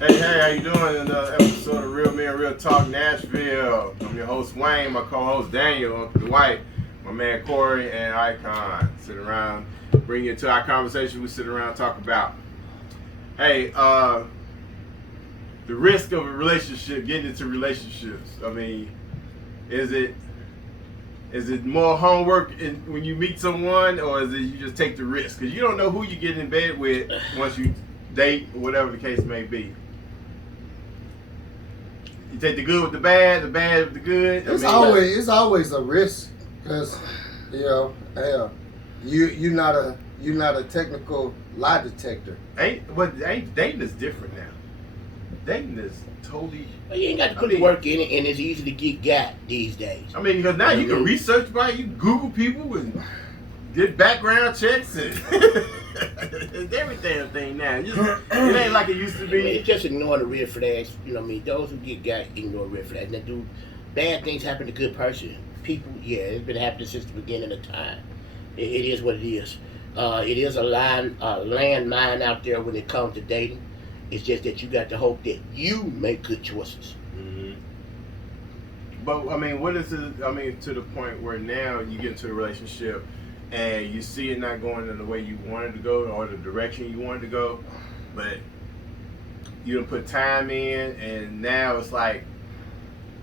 Hey, how you doing? Another episode of Real Men, Real Talk Nashville. I'm your host Wayne, my co-host Daniel, Uncle Dwight, my man Corey, and Icon. Sit around, bring you into our conversation. We sit around, talk about, hey, the risk of a relationship, getting into relationships. I mean, is it more homework when you meet someone, or is it you just take the risk? Because you don't know who you get in bed with once you date, or whatever the case may be. You take the good with the bad with the good. It's always a risk because you're not a technical lie detector. Dating is different now. Dating is totally. Well, you ain't got to put the work in it, and it's easy to get got these days. I mean, because now you can research about it, you can Google people and get background checks and it's everything thing now. It ain't like it used to be. I mean, it's just ignoring the red flags. You know what I mean? Those who get got ignore red flags. And they do bad things happen to good person. People, it's been happening since the beginning of time. It is what it is. It is a landmine out there when it comes to dating. It's just that you got to hope that you make good choices. Mm-hmm. But I mean, what is it? I mean, to the point where now you get into a relationship and you see it not going in the way you wanted to go or the direction you wanted to go, but you don't put time in, and now it's like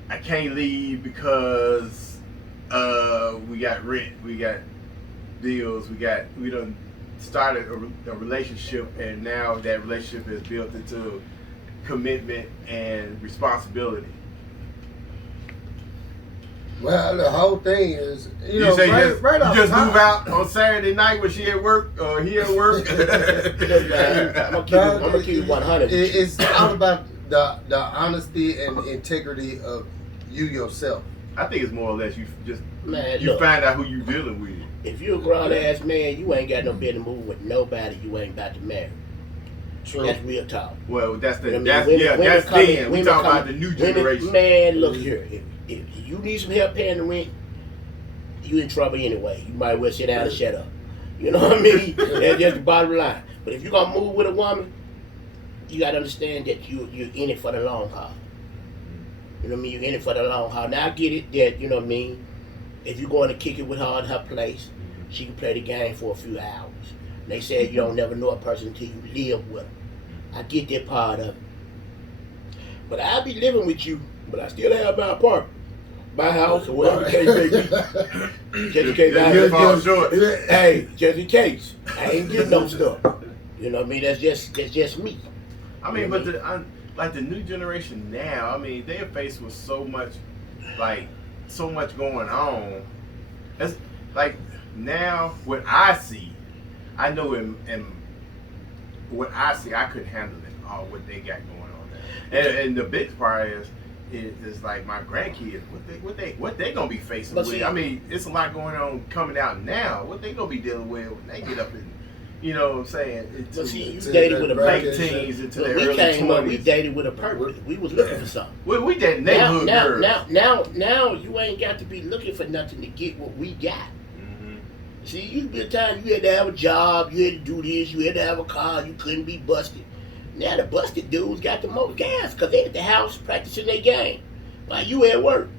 I can't leave because we got rent, we got bills, we done started a relationship, and now that relationship is built into commitment and responsibility. Well, the whole thing is, you just move out on Saturday night when she at work or he at work. I'm gonna keep you 100. It's all about the honesty and integrity of you yourself. I think it's more or less you look, find out who you dealing with. If you're a grown ass man, you ain't got no business moving with nobody you ain't about to marry. True. That's real talk. Well, that's Women then. We talking about the new women, generation. Man, look here. If you need some help paying the rent, you in trouble anyway. You might well sit down and shut up. You know what I mean? That's just the bottom line. But if you're gonna move with a woman, you gotta understand that you're in it for the long haul. You know what I mean? You're in it for the long haul. Now I get it that, you know what I mean, if you're going to kick it with her in her place, she can play the game for a few hours. And they say you don't never know a person until you live with them. I get that part of it. But I'll be living with you, but I still have my apartment, my house, or whatever the case may be. Just in case hey, just in case. I ain't getting no stuff. You know what I mean? That's just me. I mean, but the new generation now, I mean, they're faced with so much going on. It's like now what I see, I know in what I see, I couldn't handle it all what they got going on. And the big part is like my grandkids, what they gonna be facing with. I mean, it's a lot going on coming out now. What they gonna be dealing with when they get up in, you know what I'm saying? You dated with a late teens into their early 20s. We dated with a purpose. We was looking for something. We dated neighborhood girls. Now you ain't got to be looking for nothing to get what we got. Mm-hmm. See, you be a time you had to have a job, you had to do this, you had to have a car, you couldn't be busted. Now the busted dudes got the most gas because they at the house practicing their game while you at work.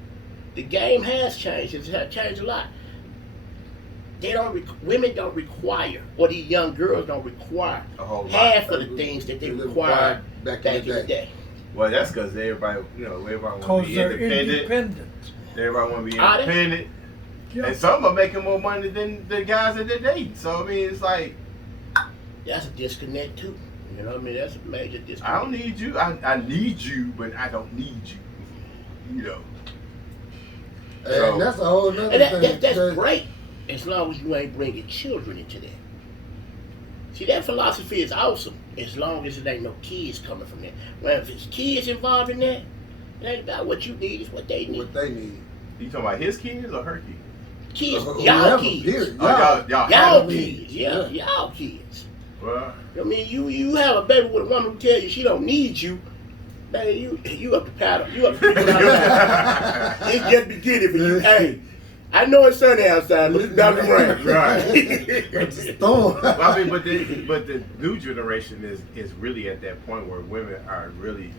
The game has changed. It's changed a lot. Women don't require, or these young girls don't require half of the things that they required back in the day. Well, that's because everybody want to be independent. Everybody want to be independent. Yep. And some are making more money than the guys that they're dating. So I mean, it's like that's a disconnect too. You know what I mean? That's a major disconnect. I don't need you. I need you, but I don't need you. You know. And that's a whole nother thing. That's great. As long as you ain't bringing children into that. See, that philosophy is awesome. As long as it ain't no kids coming from that. Well, if it's kids involved in that, it ain't about what you need, it's what they need. What they need. You talking about his kids or her kids? Kids, y'all kids. Y'all kids. Yeah, y'all kids. Well, I mean, you have a baby with a woman who tell you she don't need you. Man, you up to paddle. You up to paddle. It's just beginning for you. Hey, I know it's sunny outside, but it's not the rain. Right. Storm. Well, I mean, but the new generation is really at that point where women are really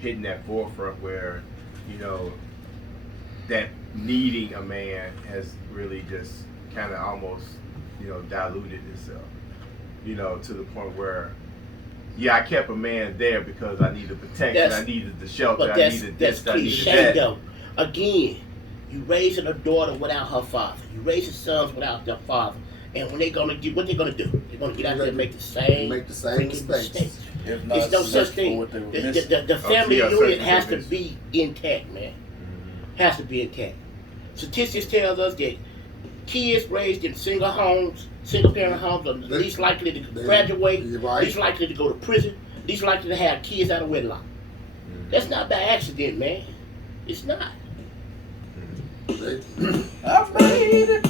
hitting that forefront where, you know, that needing a man has really just kind of almost, you know, diluted itself, you know, to the point where, yeah, I kept a man there because I needed protection, I needed the shelter, But I needed this, that's I needed cliche that. though. Again, you raising a daughter without her father. You raising sons without their father. And when they're gonna do, what they're gonna do? They're gonna get out there and make the same freaking mistakes. If not There's no such thing. what they were missing. The family yeah, unit certain has to things. be intact, man. Has to be intact. Statistics tells us that kids raised in single parent homes are least likely to graduate, You're right. least likely to go to prison, least likely to have kids out of wedlock. That's not by accident, man. It's not. I made it.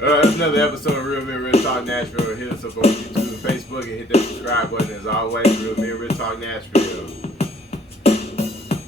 That's another episode of Real Men Real Talk Nashville. Hit us up on YouTube and Facebook and hit that subscribe button as always. Real Men Real Talk Nashville.